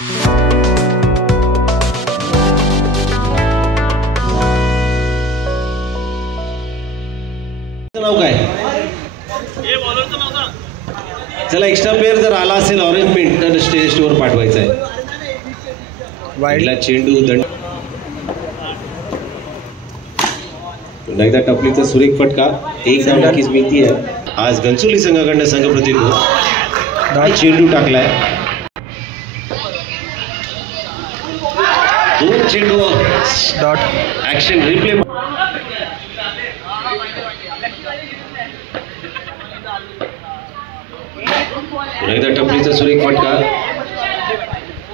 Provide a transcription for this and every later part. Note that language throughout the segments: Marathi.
नाव काय? चला एक्स्ट्रा प्लेअर जर आला असेल ऑरेंज मिंट तर स्टेज वर पाठवायचा आहे. वाईडला चेंडू दंड एकदा टपलीचा सुरेख फटका. एक धाव नक्कीच मिळती आहे. आज घनसोली संघाकडनं संघ प्रतिनिधी चेंडू टाकलाय. दोन चेंडू डॉट ऍक्शन रिप्ले. एकदा टपलीचा सुरेख फटका.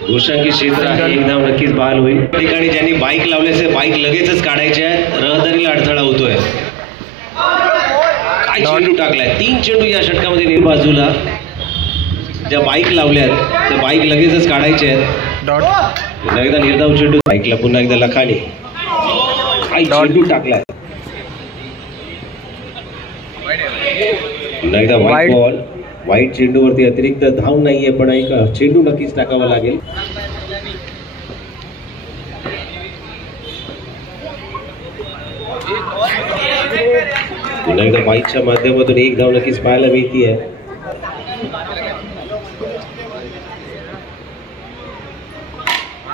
घोषांकी क्षेत्र आहे. एक धाव नक्कीच बहाल होईल. ठिकाणी ज्यांनी बाईक लावल्याचे बाईक लगेचच काढायचे आहेत. रहदारीला अडथळा होतोय. काय चेंडू टाकलाय. 3 चेंडू या षटकामध्ये बाजूला. ज्या बाईक लावल्यात त्या बाईक लगेचच काढायचे आहेत. पुन्हा एकदा निर्धाव चेंडू. बाईकला पुन्हा एकदा लखानी. काय चेंडू टाकलाय. पुन्हा एकदा व्हाईट बॉल. वाईट चेंडूवरती अतिरिक्त धाव नाहीये पण एक चेंडू नक्कीच टाकावा लागेल. पुन्हा एकदा वाईटच्या माध्यमातून एक धाव नक्कीच पाहायला मिळतीये.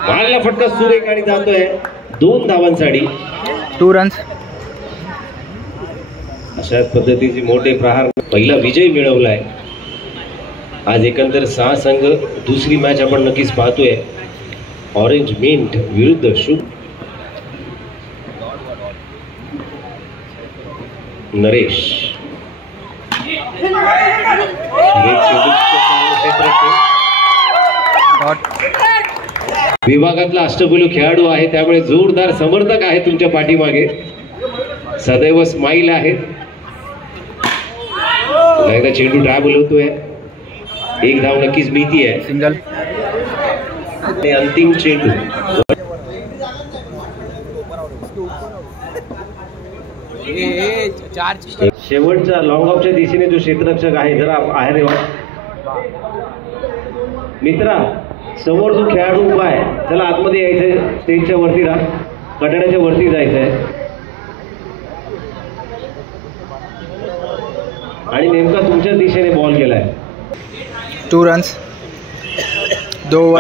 मारला फटका सुरेख आणि जातोय 2 धावांसाठी. 2 रन्स. अशाच पद्धतीचे मोठे प्रहार. पहिला विजय मिळवलाय. आज एकंदर 6 संघ. दुसरी मॅच आपण नक्कीच पाहतोय. ऑरेंज मिंट विरुद्ध शुभ नरेश. विभागातला अष्टपैलू खेळाडू आहे त्यामुळे जोरदार समर्थक आहे तुमच्या पाठीमागे. सदैव स्माईल आहेत. एकदा चेंडू ट्रॅव्हल होतोय. एक धाव नक्कीच मिळती आहे. सिंगल. अंतिम चेंडू. शेवटच्या लॉंग ऑफच्या दिशेने जो क्षेत्ररक्षक आहे जरा आहे मित्रा. समोर जो खेळाडू उभा आहे त्याला आतमध्ये यायचंय. स्टेजच्या वरती राहा. कठड्याच्या वरती जायचंय आणि नेमका तुमच्या दिशेने बॉल गेलाय. 2 रन्स. 2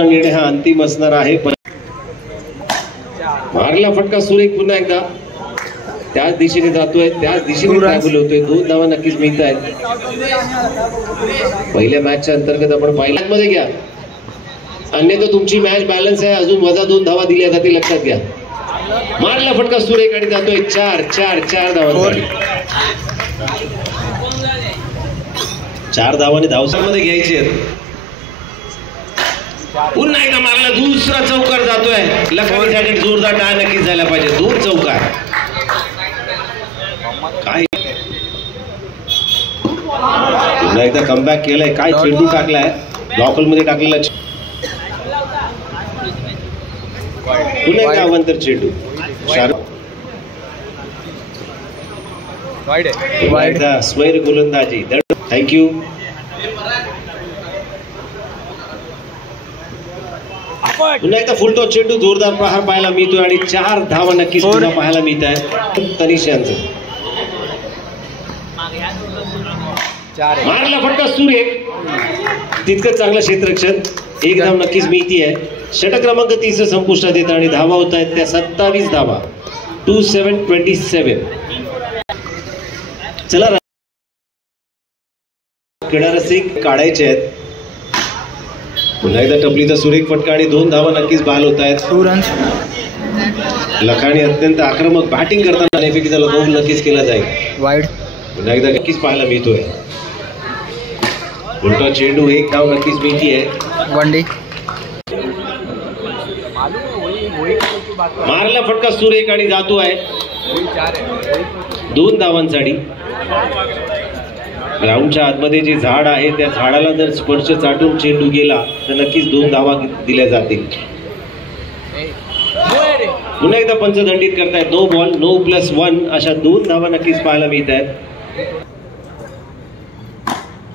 निर्णय हा अंतिम असणार आहे. मारला फटका सुरेख. पुन्हा एकदा त्याच दिशेने जातोय. त्याच दिशेने ट्रॅव्हल होतोय. 2 धावा नक्कीच मिळत आहेत. पहिल्या मॅचच्या अंतर्गत आपण पहिल्या मध्ये घ्या. अन्यथा तुमची मॅच बॅलन्स आहे. अजून वजा 2 धावा दिल्या जातील लक्षात घ्या. मारला फटका सुरेख आणि जातोय 4 धावांसाठी. 4 धावाने धावसामध्ये घ्यायचे आहेत. पुन्हा एकदा मारला. दुसरा चौकार जातोय. लखनौसाठी जोरदार टाळ नक्कीच झाला पाहिजे. 2 चौकार. काय पुन्हा एकदा कमबॅक केलंय. काय चेंडू टाकलाय. ब्लॉकल मध्ये टाकलेला. पुन्हा एकदा अवंतर चेंडू. एकदा स्वैर गोलंदाजी. थँक्यू. पुन्हा एकदा फुलटॉस चेंडू. जोरदार प्रहार पाहायला मिळतोय आणि 4 धावा नक्कीच पुन्हा पाहायला मिळत आहे. तनिष यांचं मारला फटका सुरेख. तितकंच चांगलं क्षेत्ररक्षण. एक धाव नक्कीच मिळती आहे. षटक क्रमांक 30 संपुष्टात येतं आणि धावा होत आहेत त्या 27 धावा. 27-27. चला क्रीडारसिक काढायचे आहेत. पुन्हा एकदा टपलीचा सुरेख फटका आणि 2 धावा नक्कीच बहाल होत आहेत. 2 रन्स. लखानी अत्यंत आक्रमक बॅटिंग करताना अनेकपैकीचा गोल नक्कीच केला जाईल. वाईड. पुन्हा एकदा नक्कीच पाहायला मिळतोय. उलटा चेंडू. एक धाव नक्कीच मिळती आहे. 1 डे. मारला फटका सुरेख आणि जातो आहे 2 धावांसाठी. ग्राउंडच्या आतमध्ये जे झाड आहे त्या झाडाला जर स्पर्श चाटून चेंडू गेला तर नक्कीच 2 धावा दिल्या जातील. पुन्हा एकदा पंचदंडित करतायत. नो बॉल नो +1 अशा 2 धावा नक्कीच पाहायला मिळत आहेत.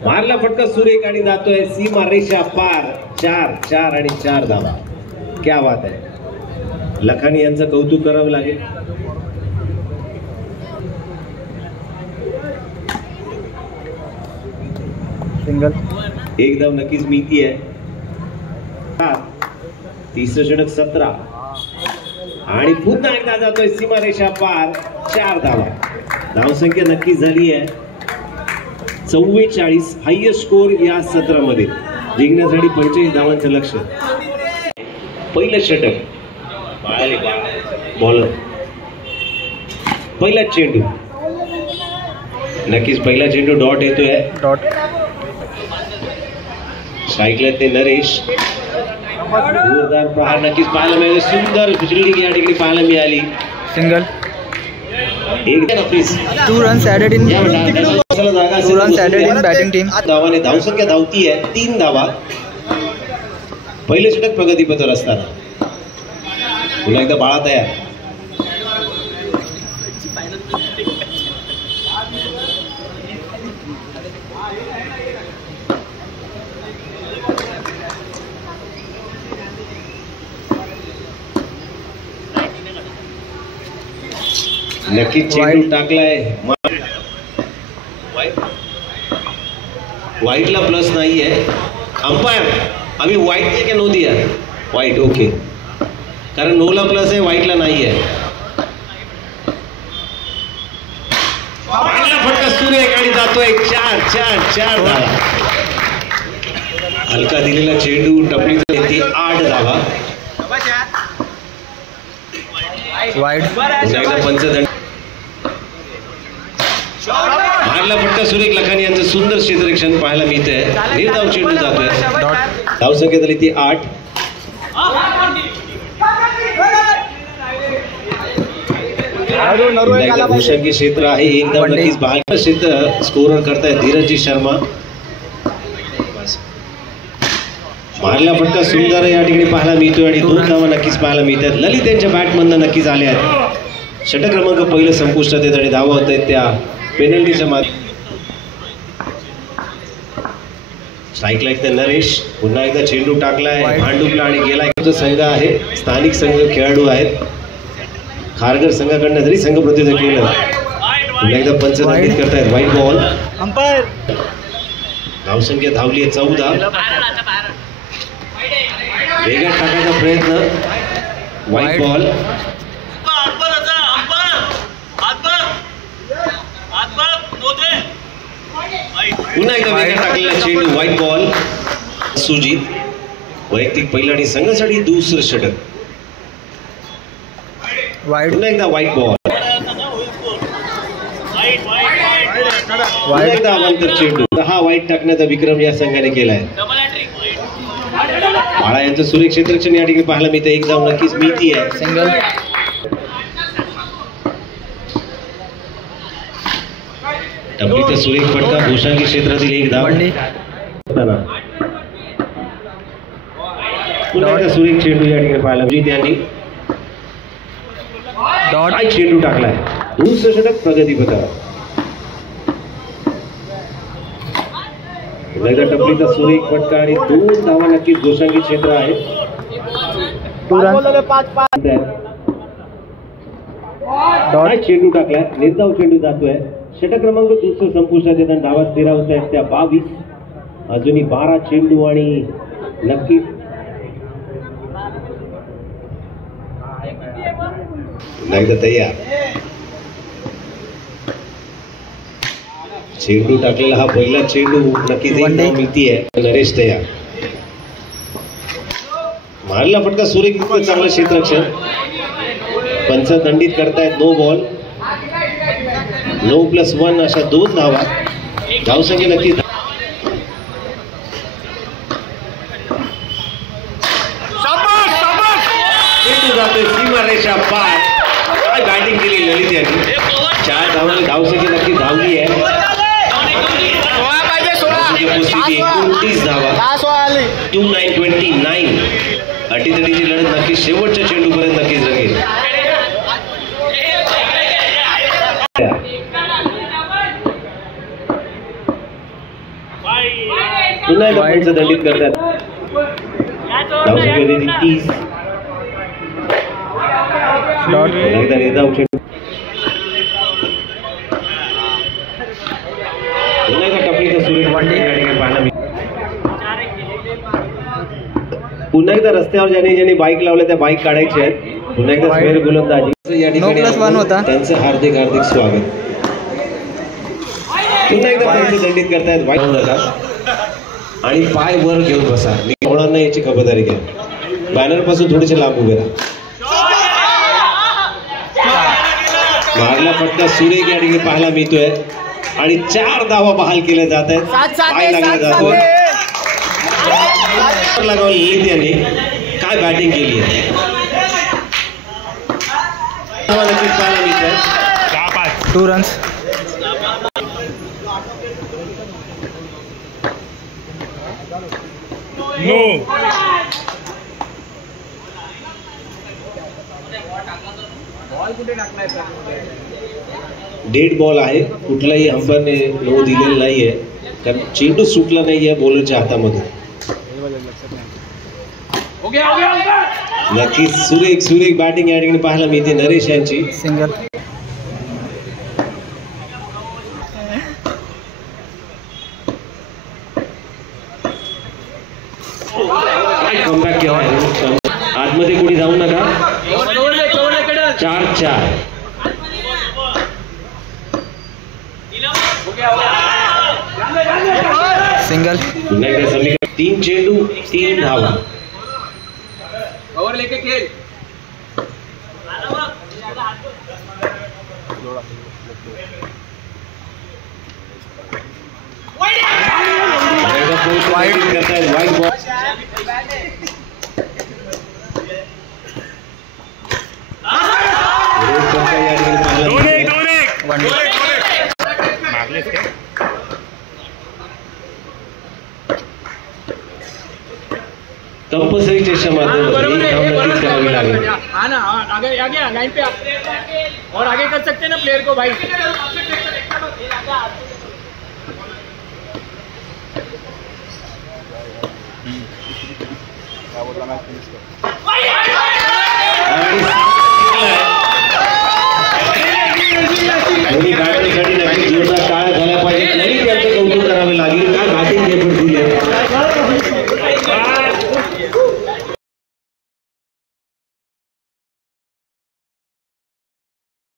मारला फटका सुरेख आणि जातोय सीमा रेषा पार. 4 आणि 4 धावा. क्या बात आहे. लखानी यांचं कौतुक करावं लागेल. सिंगल. एक धाव नक्कीच मिळती आहे. तिसरं षटक 17 आणि पुन्हा एकदा जातोय सीमारेषा पार. 4 धावा. धावसंख्या नक्की झाली आहे 44. हायएस्ट स्कोर या सत्रामध्ये. जिंकण्यासाठी 45 धावांचं लक्ष. पहिलं षटक बॉलर. पहिला चेंडू. नक्कीच पहिला चेंडू डॉट येतोय. डॉट. स्ट्राईकला ते नरेश. जोरदार प्रहार नक्कीच पाहायला मिळाले. सुंदर फिल्डिंग या ठिकाणी पाहायला मिळाली. Single. Please. 2 runs added in. 2 runs added in batting team. धावाने धावसंख्या धावती आहे 3 धावा. पहिले षटक प्रगतीपथावर असताना पुन्हा एकदा बाळा तयार. नक्कीच चेंडू टाकलाय. व्हाईटला प्लस नाहीये. अंपायर आम्ही व्हाईट दिया क्या नो दिया. White okay. कारण नोला प्लस आहे व्हाईटला नाहीये. फटका सूर्य आणि जातोय 4 धावा. हलका दिलेला चेंडू टपलीचा येते 8 धावा. वाईड. पंचदंड. मारला फटका सुरेख. लखानी यांचं सुंदर क्षेत्ररक्षण पाहायला मिळतंय. निर्धाव चेंडू जातोय. धावसंख्या झाली ती 8. भूषण क्षेत्र आहे. एक धाव नक्कीच बाहेर क्षेत्र स्कोरर करतायत धीरजी शर्मा. मारला फटका सुंदर या ठिकाणी पाहायला मिळतोय आणि 2 धावा नक्कीच पाहायला मिळतात. ललित यांच्या बॅटमधनं नक्कीच आल्या आहेत. षटक क्रमांक पहिलं संपुष्टात येत आणि धावा होत आहेत त्या पेनल्टीच्या मागे. स्ट्राईकला एक नरेश. पुन्हा एकदा चेंडू टाकलाय भांडुपला आणि गेला. संघ आहे स्थानिक संघ खेळाडू आहेत. खारघर संघाकडनं जरी संघ प्रतिनिधित्व केलं पुन्हा एकदा पंचदंडित करतायत. White ball. अंपायर. धावसंख्या धावली आहे 14. वेगात टाकायचा प्रयत्न. White ball. पुन्हा एकदा वेगात टाकलेला चेंडू. White ball. सुजित वैयक्तिक पहिला आणि संघासाठी दुसरं षटक. पुन्हा एकदा व्हाईट बॉल. पुन्हा एकदा अवांतर चेंडू. 10 वाईट टाकण्याचा विक्रम या संघाने केलाय. बाळा यांचं सुरेख क्षेत्ररक्षण या ठिकाणी पाहायला मिळतं. एक धाव नक्कीच मिळती आहे. सिंगल. टपलीचा सुरेख फटका. भूषांगी क्षेत्रातील एक धाव. पुन्हा एकदा सुरेख चेंडू या ठिकाणी पाहायला मिळते. त्यांनी काय चेंडू टाकलाय. दुसरं षटक प्रगतीपथावर. टपलीचा सुरेख फटका आणि 2 धावा नक्कीच गोसांगी क्षेत्र आहे. 2 runs. चेंडू टाकलाय. निर्धाव चेंडू जातोय. षटक क्रमांक दुसरं संपुष्टात येतात. धावा स्थिरावत आहेत त्या 22. अजूनही 12 चेंडू आणि नक्कीच तयार. चेंडू टाकलेला हा पहिला चेंडू नक्कीच मिळतीये. नरेश तयार. मारला फटका सुरेख. चांगलं क्षेत्ररक्षण. पंच दंडित करतायत. No ball. 9+1 अशा 2 धावा. धावसंख्या नक्की जातोय सीमारेषा पार. काय बॅटिंग केली ललित यांनी. 4 धावांनी धावसंख्या नक्की धावली आहे. 29 धावा. 2929. अटीतटीची लढत नक्की शेवटच्या चेंडूपर्यंत नक्कीच रंगेल. पुन्हा एकदा दंडित करतात. धावसंख्या होती 30. एकदा निर्धाव चेंडू पुन्हा एकदा टपलीचा सुरेख पाहायला मिळतो. पुन्हा एकदा रस्त्यावर ज्यांनी बाईक लावल्या त्या बाईक काढायच्या आहेत. पुन्हा एकदा स्क्वेअर गोलंदाजी या ठिकाणी त्यांचं हार्दिक हार्दिक स्वागत. पुन्हा एकदा पैसे दंडित करतायत वाईट नका आणि पाय वर घेऊन बसा. होणार नाही याची खबरदारी घ्या. बॅनर पासून थोडेसे लांब उभे राहा. मारला फटका सुरेख या ठिकाणी पाहायला मिळतोय आणि 4 धावा बहाल केल्या जात आहेत. पाय लागला जातो. ललित यांनी काय बॅटिंग केली आहे. नक्कीच पाहायला मिळतंय 2 रन्स. डेड बॉल आहे. कुठलाही अंपायरने नो दिलेला नाहीये कारण चेंडू सुटला नाहीये बॉलरच्या हातामधून. नक्कीच सुरेख बॅटिंग या ठिकाणी पाहायला मिळते नरेश यांची. सिंगल. कमबॅक केला आतमध्ये कुणी जाऊ नका. 4-4. सिंगल. पुन्हा एकदा समीकरण 3 चेंडू 3 धावा. ओवर लेके खेल. करतायत वाईट बॉल. कंपल्सरी चेष्टा माध्यमातून नक्कीच करावी लागेल. आना आगे लाइन पे और आगे कर सकते हैं ना प्लेयर को भाई.